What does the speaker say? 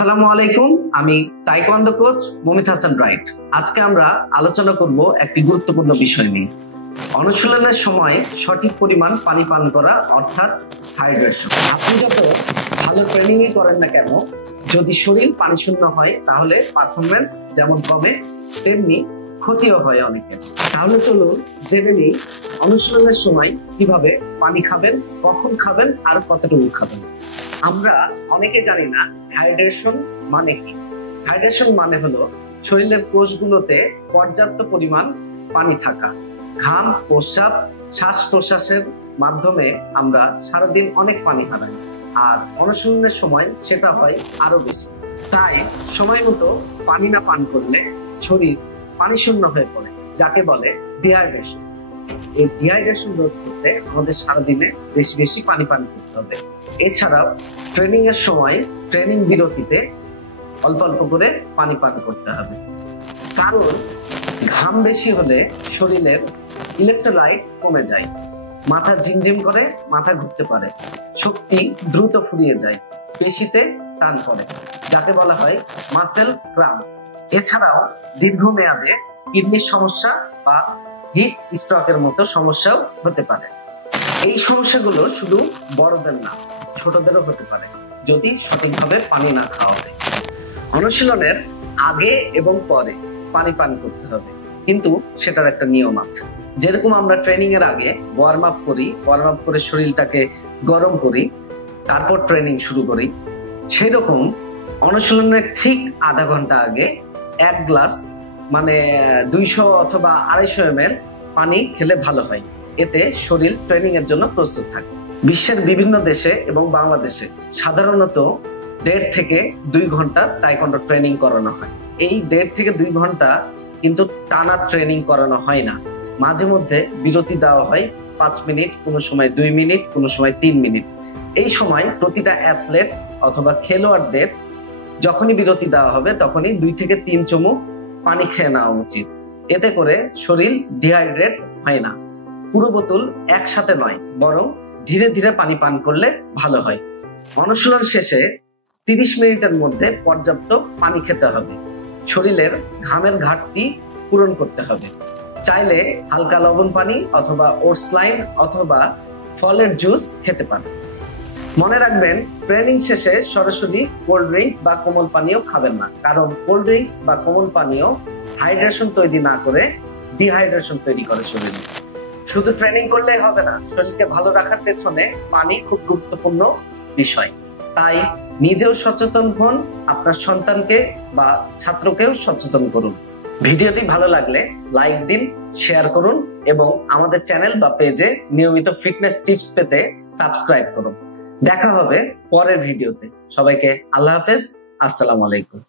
আসসালামু আলাইকুম। আমি তাইকোয়ান্ডো কোচ মমিত হাসান রাইট। আজকে আমরা আলোচনা করব একটি গুরুত্বপূর্ণ বিষয় নিয়ে। অনুশীলনের সময় সঠিক পরিমাণ পানি পান করা, অর্থাৎ হাইড্রেশন। আপনি যত ভালো ট্রেনিংই করেন না কেন, যদি শরীর পানি শূন্য হয় তাহলে পারফরমেন্স যেমন কমে তেমনি ক্ষতিও হয় অনেকের। তাহলে চলুন জেনে নিই অনুশীলনের সময় কিভাবে পানি খাবেন, কখন খাবেন আর কতটুকু খাবেন। আমরা অনেকে জানি না হাইড্রেশন মানে কি। হাইড্রেশন মানে হলো শরীরের কোষগুলোতে পর্যাপ্ত পরিমাণ পানি থাকা। ঘাম, প্রস্রাব, শ্বাস প্রশ্বাসের মাধ্যমে আমরা সারাদিন অনেক পানি হারাই, আর অনুশীলনের সময় সেটা হয় আরো বেশি। তাই সময় মতো পানি না পান করলে শরীর পানি শূন্য হয়ে পড়ে, যাকে বলে ডিহাইড্রেশন। এই ডিহাইড্রেশন রোধ করতে আমাদের সারাদিনে বেশি বেশি পানি পান করতে হবে। এছাড়াও ট্রেনিং এর সময় ট্রেনিং বিরতিতে অল্প অল্প করে পানি পান করতে হবে, কারণ ঘাম বেশি হলে শরীরের ইলেকট্রোলাইট কমে যায়, মাথা ঝিমঝিম করে, মাথা ঘুরতে পারে, শক্তি দ্রুত ফুরিয়ে যায়, পেশিতে টান পড়ে, যাকে বলা হয় মাসেল ক্রাম্প। এছাড়াও দীর্ঘমেয়াদে কিডনির সমস্যা বা হিট স্ট্রোকের মতো সমস্যাও হতে পারে। এই সমস্যাগুলো শুধু বড়দের না, ছোটদেরও হতে পারে যদি সঠিকভাবে পানি না খাওয়া হয়। অনুশীলনের আগে এবং পরে পানি পান করতে হবে, কিন্তু সেটার একটা নিয়ম আছে। যেরকম আমরা ট্রেনিং এর আগে ওয়ার্ম আপ করি, ওয়ার্ম আপ করে শরীরটাকে গরম করি, তারপর ট্রেনিং শুরু করি, সেই রকম অনুশীলনের ঠিক আধা ঘন্টা আগে 1 গ্লাস মানে 200 অথবা 250 ml পানি খেলে ভালো হয়। এতে শরীর ট্রেনিং এর জন্য প্রস্তুত থাকে। বিশ্বের বিভিন্ন দেশে এবং বাংলাদেশে সাধারণত 1.5 থেকে 2 ঘন্টা তাইকোয়ান্ডো ট্রেনিং করানো হয়। এই 1.5 থেকে 2 ঘন্টা কিন্তু টানা ট্রেনিং করানো হয় না, মাঝে মধ্যে বিরতি দেওয়া হয় 5 মিনিট, কোনো সময় 2 মিনিট, কোনো সময় 3 মিনিট। এই সময় প্রতিটা অ্যাথলেট অথবা খেলোয়াড়দের যখনই বিরতি দেওয়া হবে তখনই 2 থেকে 3 চুমুক পানি খেয়ে নেওয়া উচিত। এতে করে শরীর ডিহাইড্রেট হয় না। পুরো বোতল একসাথে নয়, বরং ধীরে ধীরে পানি পান করলে ভালো হয়। অনুশীলন শেষে 30 মিনিটের মধ্যে পর্যাপ্ত পানি খেতে হবে। শরীরের ঘামের ঘাটতি পূরণ করতে হবে। চাইলে হালকা লবণ পানি অথবা ওটস লাইন অথবা ফলের জুস খেতে পারেন। মনে রাখবেন, ট্রেনিং শেষে সরাসরি কোল্ড ড্রিঙ্কস বা কোমল পানীয় খাবেন না, কারণ কোল্ড ড্রিঙ্কস বা কোমল পানীয় হাইড্রেশন তৈরি না করে ডিহাইড্রেশন তৈরি করে শরীরে। শুধু ট্রেনিং করলেই হবে না, শরীরকে ভালো রাখার পেছনে পানি খুব গুরুত্বপূর্ণ বিষয়। তাই নিজেও সচেতন হন, আপনার সন্তানকে বা ছাত্রকেও সচেতন করুন। ভিডিওটি ভালো লাগলে লাইক দিন, শেয়ার করুন এবং আমাদের চ্যানেল বা পেজে নিয়মিত ফিটনেস টিপস পেতে সাবস্ক্রাইব করুন। দেখা হবে পরের ভিডিওতে। সবাইকে আল্লাহ হাফেজ, আসসালামু আলাইকুম।